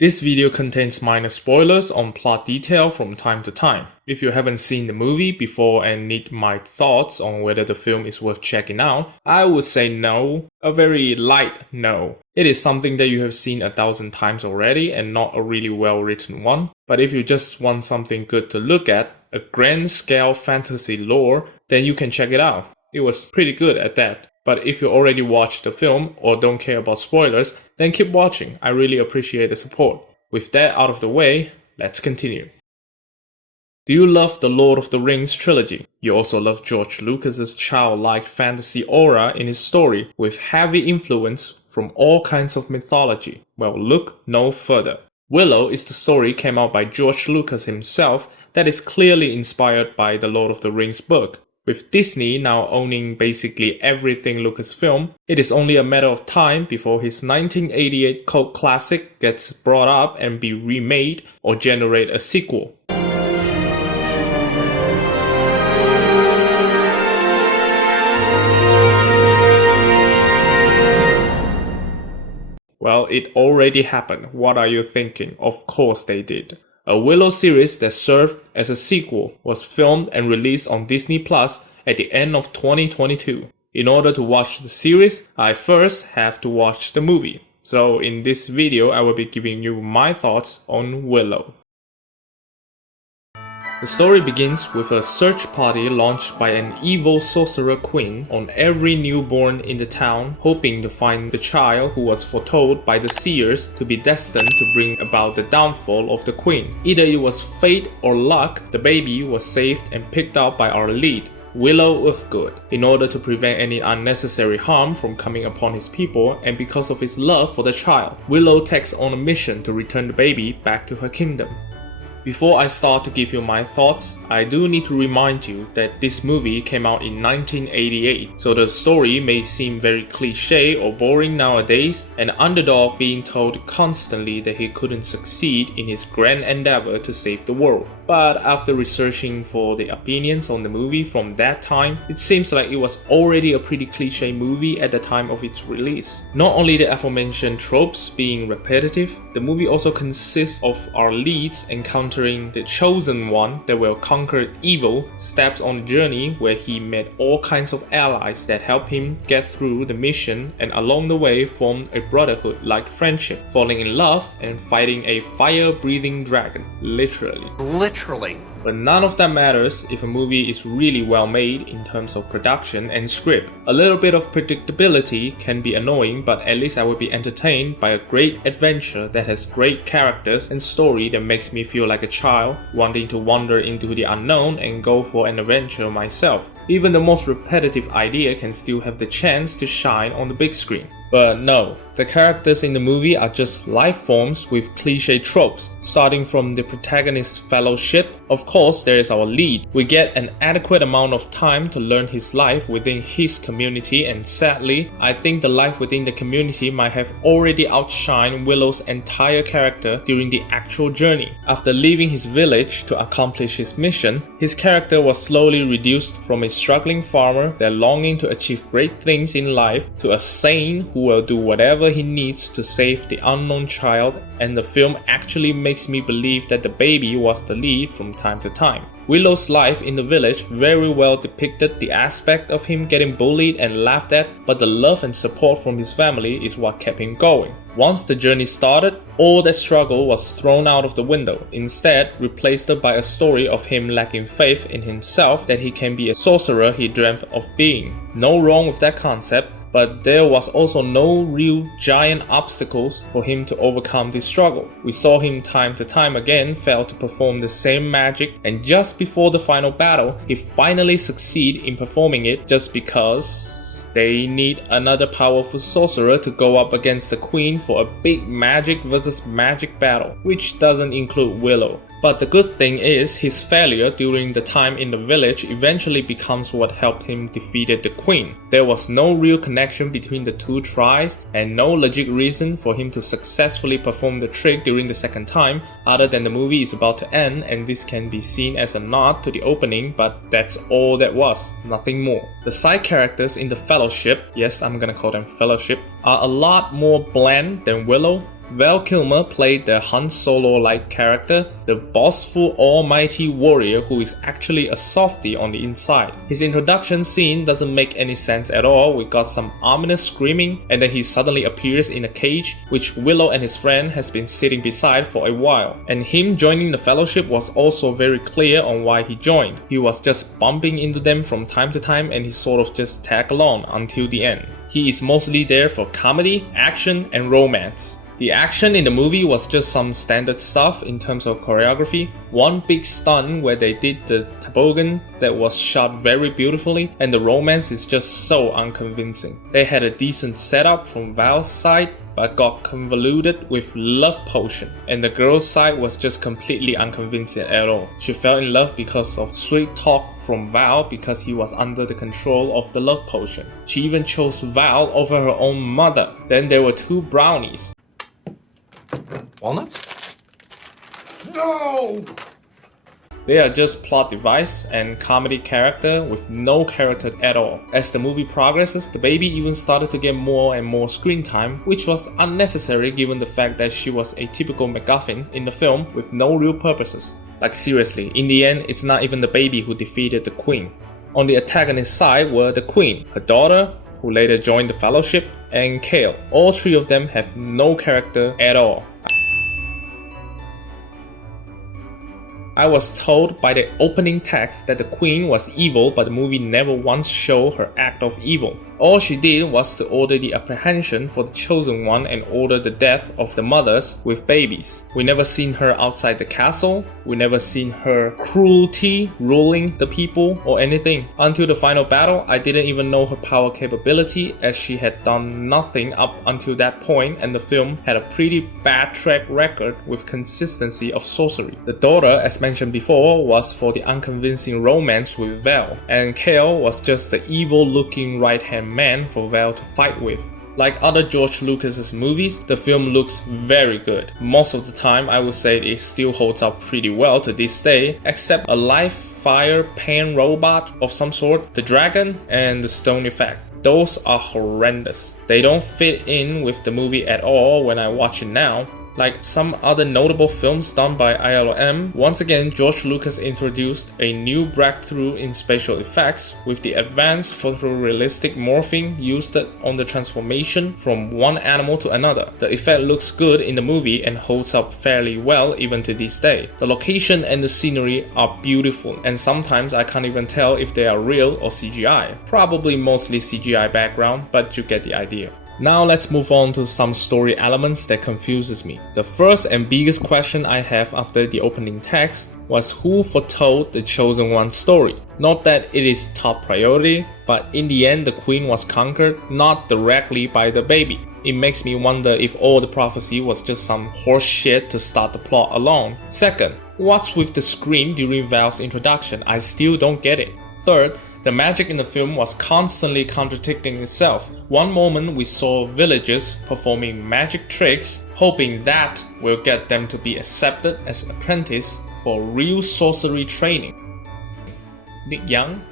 This video contains minor spoilers on plot detail from time to time. If you haven't seen the movie before and need my thoughts on whether the film is worth checking out, I would say no, a very light no. It is something that you have seen 1,000 times already and not a really well written one. But if you just want something good to look at, a grand scale fantasy lore, then you can check it out. It was pretty good at that. But if you already watched the film or don't care about spoilers, then keep watching. I really appreciate the support. With that out of the way, let's continue. Do you love the Lord of the Rings trilogy? You also love George Lucas's childlike fantasy aura in his story with heavy influence from all kinds of mythology? Well, look no further. Willow is the story came out by George Lucas himself that is clearly inspired by the Lord of the Rings book. With Disney now owning basically everything Lucasfilm, it is only a matter of time before his 1988 cult classic gets brought up and be remade or generate a sequel. Well, it already happened. What are you thinking? Of course they did. A Willow series that served as a sequel was filmed and released on Disney Plus at the end of 2022. In order to watch the series, I first have to watch the movie. So in this video, I will be giving you my thoughts on Willow. The story begins with a search party launched by an evil sorcerer queen on every newborn in the town, hoping to find the child who was foretold by the seers to be destined to bring about the downfall of the queen. Either it was fate or luck, the baby was saved and picked up by our lead, Willow of Good, in order to prevent any unnecessary harm from coming upon his people, and because of his love for the child, Willow takes on a mission to return the baby back to her kingdom. Before I start to give you my thoughts, I do need to remind you that this movie came out in 1988, so the story may seem very cliche or boring nowadays, an underdog being told constantly that he couldn't succeed in his grand endeavor to save the world. But after researching for the opinions on the movie from that time, it seems like it was already a pretty cliche movie at the time of its release. Not only the aforementioned tropes being repetitive, the movie also consists of our leads encountering the chosen one that will conquer evil, steps on a journey where he met all kinds of allies that help him get through the mission, and along the way formed a brotherhood-like friendship, falling in love and fighting a fire-breathing dragon, literally. But none of that matters if a movie is really well made in terms of production and script. A little bit of predictability can be annoying, but at least I will be entertained by a great adventure that has great characters and story that makes me feel like a child wanting to wander into the unknown and go for an adventure myself. Even the most repetitive idea can still have the chance to shine on the big screen. But no, the characters in the movie are just life forms with cliche tropes, starting from the protagonist's fellowship. Of course, there is our lead. We get an adequate amount of time to learn his life within his community, and sadly, I think the life within the community might have already outshined Willow's entire character during the actual journey. After leaving his village to accomplish his mission, his character was slowly reduced from a struggling farmer that longing to achieve great things in life to a saint who will do whatever he needs to save the unknown child, and the film actually makes me believe that the baby was the lead from time to time. Willow's life in the village very well depicted the aspect of him getting bullied and laughed at, but the love and support from his family is what kept him going. Once the journey started, all that struggle was thrown out of the window, instead replaced by a story of him lacking faith in himself that he can be a sorcerer he dreamt of being. No wrong with that concept, but there was also no real giant obstacles for him to overcome this struggle. We saw him time to time again fail to perform the same magic, and just before the final battle, he finally succeeded in performing it just because they need another powerful sorcerer to go up against the queen for a big magic versus magic battle, which doesn't include Willow. But the good thing is, his failure during the time in the village eventually becomes what helped him defeat the queen. There was no real connection between the two tries, and no legit reason for him to successfully perform the trick during the second time, other than the movie is about to end and this can be seen as a nod to the opening, but that's all that was, nothing more. The side characters in the Fellowship, yes, I'm gonna call them Fellowship, are a lot more bland than Willow. Val Kilmer played the Han Solo-like character, the bossful almighty warrior who is actually a softie on the inside. His introduction scene doesn't make any sense at all. We got some ominous screaming and then he suddenly appears in a cage which Willow and his friend has been sitting beside for a while. And him joining the fellowship was also very clear on why he joined. He was just bumping into them from time to time and he sort of just tagged along until the end. He is mostly there for comedy, action, and romance. The action in the movie was just some standard stuff in terms of choreography. One big stunt where they did the toboggan that was shot very beautifully, and the romance is just so unconvincing. They had a decent setup from Val's side, but got convoluted with love potion, and the girl's side was just completely unconvincing at all. She fell in love because of sweet talk from Val because he was under the control of the love potion. She even chose Val over her own mother. Then there were 2 brownies. Walnuts? No! They are just plot device and comedy character with no character at all. As the movie progresses, the baby even started to get more and more screen time, which was unnecessary given the fact that she was a typical MacGuffin in the film with no real purposes. Like seriously, in the end, it's not even the baby who defeated the queen. On the antagonist side were the queen, her daughter, who later joined the fellowship, and Kale. All 3 of them have no character at all. I was told by the opening text that the queen was evil, but the movie never once showed her act of evil. All she did was to order the apprehension for the chosen one and order the death of the mothers with babies. We never seen her outside the castle, we never seen her cruelty ruling the people or anything. Until the final battle, I didn't even know her power capability as she had done nothing up until that point, and the film had a pretty bad track record with consistency of sorcery. The daughter, as mentioned before, was for the unconvincing romance with Val, and Kale was just the evil looking right hand man for Val to fight with. Like other George Lucas's movies, the film looks very good. Most of the time I would say it still holds up pretty well to this day, except a live fire pan robot of some sort, the dragon, and the stone effect. Those are horrendous. They don't fit in with the movie at all when I watch it now. Like some other notable films done by ILM, once again George Lucas introduced a new breakthrough in special effects with the advanced photorealistic morphing used on the transformation from one animal to another. The effect looks good in the movie and holds up fairly well even to this day. The location and the scenery are beautiful, and sometimes I can't even tell if they are real or CGI. Probably mostly CGI background, but you get the idea. Now let's move on to some story elements that confuses me. The first and biggest question I have after the opening text was who foretold the Chosen One's story. Not that it is top priority, but in the end the queen was conquered not directly by the baby. It makes me wonder if all the prophecy was just some horse shit to start the plot along. Second, what's with the scream during Val's introduction? I still don't get it. Third, the magic in the film was constantly contradicting itself. One moment we saw villagers performing magic tricks, hoping that will get them to be accepted as apprentices for real sorcery training. Nick Young?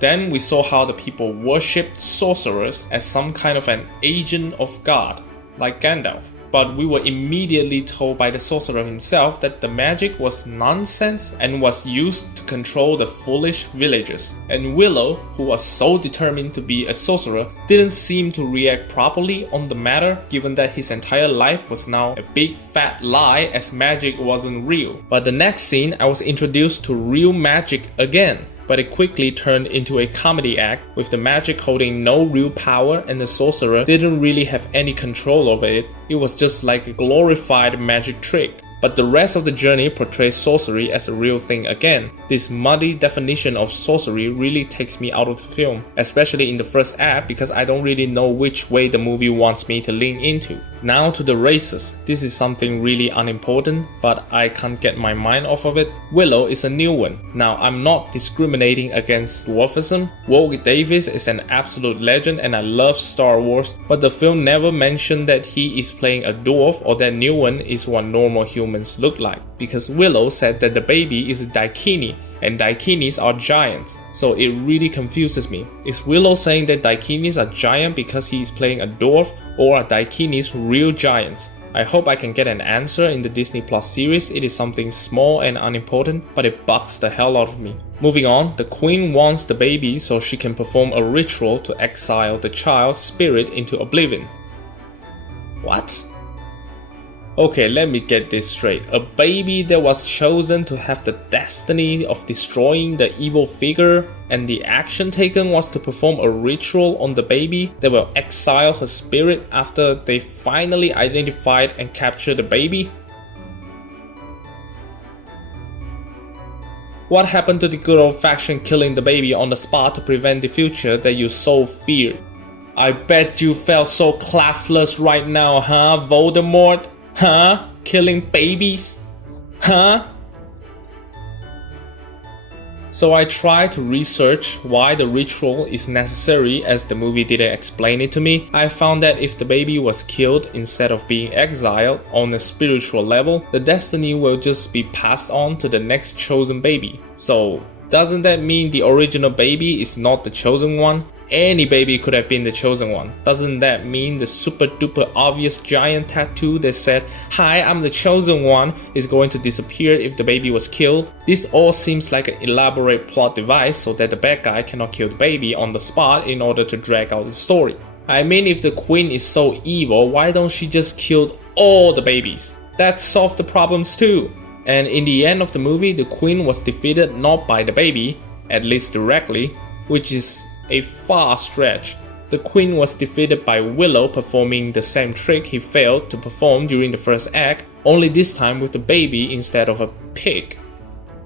Then we saw how the people worshipped sorcerers as some kind of an agent of God, like Gandalf. But we were immediately told by the sorcerer himself that the magic was nonsense and was used to control the foolish villagers. And Willow, who was so determined to be a sorcerer, didn't seem to react properly on the matter, given that his entire life was now a big fat lie as magic wasn't real. But the next scene, I was introduced to real magic again. But it quickly turned into a comedy act with the magic holding no real power and the sorcerer didn't really have any control over it. It was just like a glorified magic trick. But the rest of the journey portrays sorcery as a real thing again. This muddy definition of sorcery really takes me out of the film, especially in the first act because I don't really know which way the movie wants me to lean into. Now to the races. This is something really unimportant, but I can't get my mind off of it. Willow is a new one. Now I'm not discriminating against dwarfism. Warwickdavis is an absolute legend and I love Star Wars, but the film never mentioned that he is playing a dwarf or that new one is what normal humans look like. Because Willow said that the baby is a daikini, and daikinis are giants, so it really confuses me. Is Willow saying that daikinis are giant because he is playing a dwarf, or are daikinis real giants? I hope I can get an answer in the Disney Plus series. It is something small and unimportant, but it bugs the hell out of me. Moving on, the queen wants the baby so she can perform a ritual to exile the child's spirit into oblivion. What? Okay, let me get this straight. A baby that was chosen to have the destiny of destroying the evil figure, and the action taken was to perform a ritual on the baby that will exile her spirit after they finally identified and captured the baby? What happened to the good old-fashioned killing the baby on the spot to prevent the future that you so feared? I bet you felt so classless right now, huh, Voldemort? Huh? Killing babies? Huh? So I tried to research why the ritual is necessary, as the movie didn't explain it to me. I found that if the baby was killed instead of being exiled on a spiritual level, the destiny will just be passed on to the next chosen baby. So doesn't that mean the original baby is not the chosen one? Any baby could have been the chosen one. Doesn't that mean the super duper obvious giant tattoo that said, "Hi, I'm the chosen one," is going to disappear if the baby was killed? This all seems like an elaborate plot device so that the bad guy cannot kill the baby on the spot in order to drag out the story. I mean, if the queen is so evil, why don't she just kill all the babies? That solved the problems too. And in the end of the movie, the queen was defeated not by the baby, at least directly, which is a far stretch. The queen was defeated by Willow performing the same trick he failed to perform during the first act, only this time with the baby instead of a pig.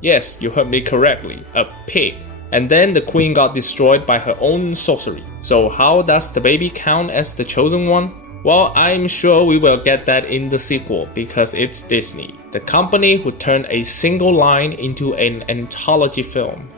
Yes, you heard me correctly, a pig. And then the queen got destroyed by her own sorcery. So how does the baby count as the chosen one? Well, I'm sure we will get that in the sequel because it's Disney, the company who turned a single line into an anthology film.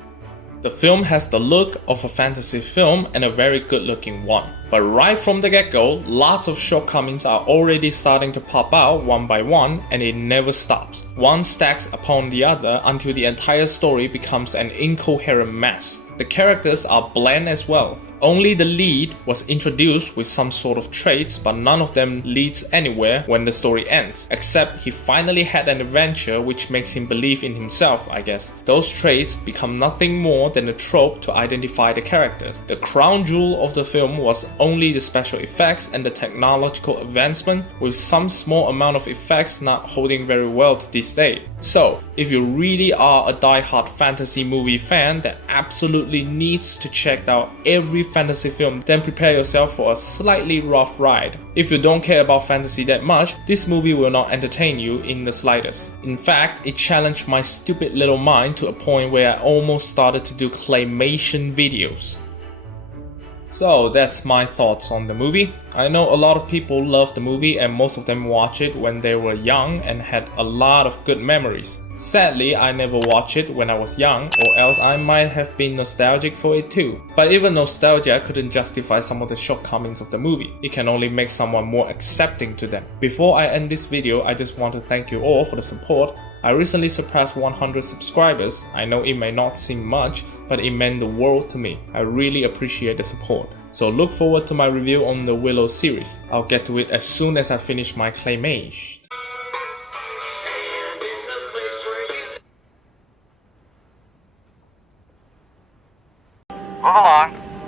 The film has the look of a fantasy film and a very good looking one. But right from the get-go, lots of shortcomings are already starting to pop out one by one, and it never stops. One stacks upon the other until the entire story becomes an incoherent mess. The characters are bland as well. Only the lead was introduced with some sort of traits, but none of them leads anywhere when the story ends, except he finally had an adventure which makes him believe in himself, I guess. Those traits become nothing more than a trope to identify the characters. The crown jewel of the film was only the special effects and the technological advancement, with some small amount of effects not holding very well to this day. So, if you really are a die-hard fantasy movie fan that absolutely needs to check out every fantasy film, then prepare yourself for a slightly rough ride. If you don't care about fantasy that much, this movie will not entertain you in the slightest. In fact, it challenged my stupid little mind to a point where I almost started to do claymation videos. So that's my thoughts on the movie. I know a lot of people love the movie and most of them watched it when they were young and had a lot of good memories. Sadly, I never watched it when I was young, or else I might have been nostalgic for it too. But even nostalgia couldn't justify some of the shortcomings of the movie. It can only make someone more accepting to them. Before I end this video, I just want to thank you all for the support. I recently surpassed 100 subscribers. I know it may not seem much, but it meant the world to me. I really appreciate the support. So look forward to my review on the Willow series. I'll get to it as soon as I finish my claymation.